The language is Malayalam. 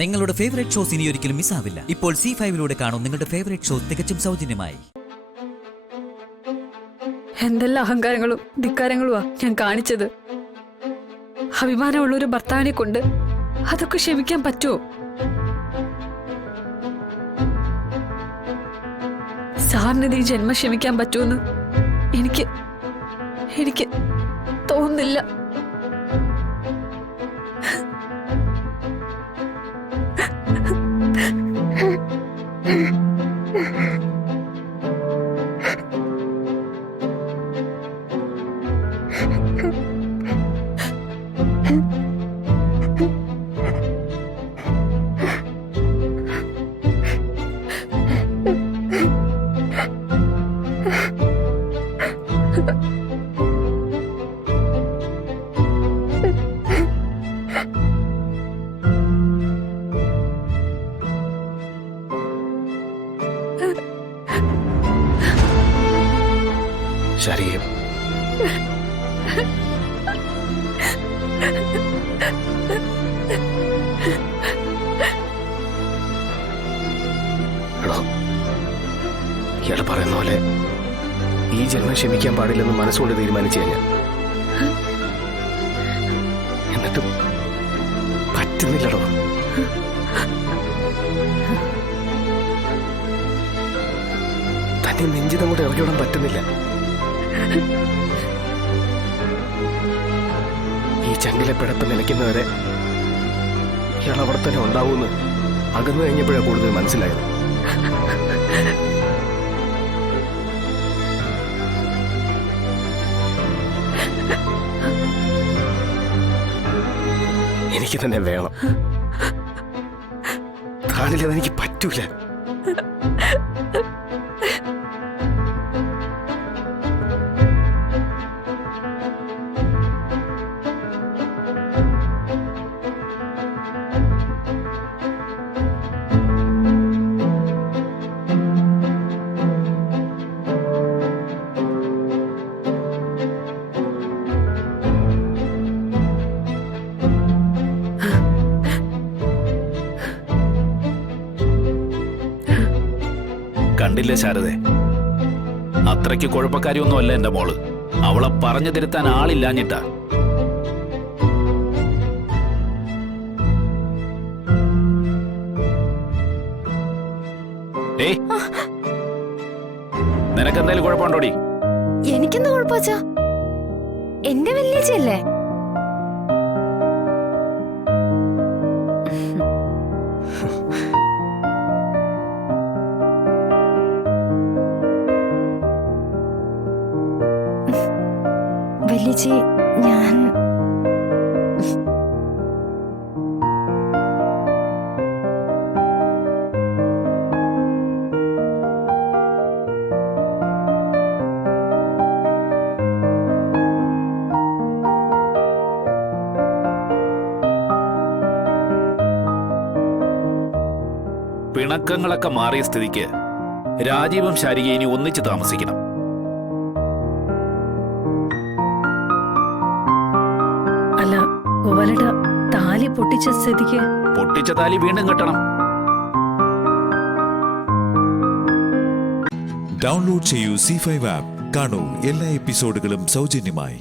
നിങ്ങളുടെ ഫേവറേറ്റ് ഷോസ് ഇനി ഒരിക്കലും മിസ്സാവില്ല. ഇപ്പോൾ C5-ലൂടെ കാണും നിങ്ങളുടെ ഫേവറേറ്റ് ഷോ തികച്ചും സൗജന്യമായി. എന്തെല്ലാം അഹങ്കാരങ്ങളും ധിക്കാരങ്ങളുമാ ഞാൻ കാണിച്ചത്. അഭിമാനമുള്ള ഒരു ഭർത്താവിനെ കൊണ്ട് അതൊക്കെ ക്ഷമിക്കാൻ പറ്റുമോ? സാറിന് ഈ ജന്മം ക്ഷമിക്കാൻ പറ്റുമെന്ന് എനിക്ക് തോന്നുന്നില്ല. ശരീരം ഇയാൾ പറയുന്ന പോലെ ഈ ജന്മം ക്ഷമിക്കാൻ പാടില്ലെന്ന് മനസ്സുകൊണ്ട് തീരുമാനിച്ചു കഴിഞ്ഞാൽ എന്നിട്ടും പറ്റുന്നില്ലടോ. തന്നെ നെഞ്ചിതം കൊണ്ട് ഇറക്കിവിടാൻ പറ്റുന്നില്ല. ഈ ചങ്കിലെ പിടപ്പ് നിലയ്ക്കുന്നവരെ ഇയാൾ അവിടെ തന്നെ ഉണ്ടാവുമെന്ന് അകന്നു കഴിഞ്ഞപ്പോഴാണ് കൂടുതൽ മനസ്സിലായത്. എനിക്ക് തന്നെ വേണം. താനില്ലാതെ എനിക്ക് പറ്റൂല. കണ്ടില്ലേ ശാരദേ, അത്രയ്ക്ക് കുഴപ്പക്കാരിയൊന്നുമല്ല എന്റെ മോള്. അവളെ പറഞ്ഞു തിരുത്താൻ ആളില്ലാഞ്ഞിട്ടാ. നിനക്കെന്തായാലും കുഴപ്പമുണ്ടോടി? എനിക്കെന്താ കുഴപ്പച്ചാ? എന്റെ വല്യച്ചല്ലേ? വല്യച്ചി, ഞാൻ പിണക്കങ്ങളൊക്കെ മാറിയ സ്ഥിതിക്ക് രാജീവും ശാരികയും ഇനി ഒന്നിച്ച് താമസിക്കണം. അല്ല, ഗോപാലേട്ട, താലി പൊട്ടിച്ച സ്ഥിതിക്ക് പൊട്ടിച്ച താലി വീണ്ടും കെട്ടണം. ഡൗൺലോഡ് ചെയ്യൂ C5 ആപ്പ്. കാണൂ എല്ലാ എപ്പിസോഡുകളും സൗജന്യമായി.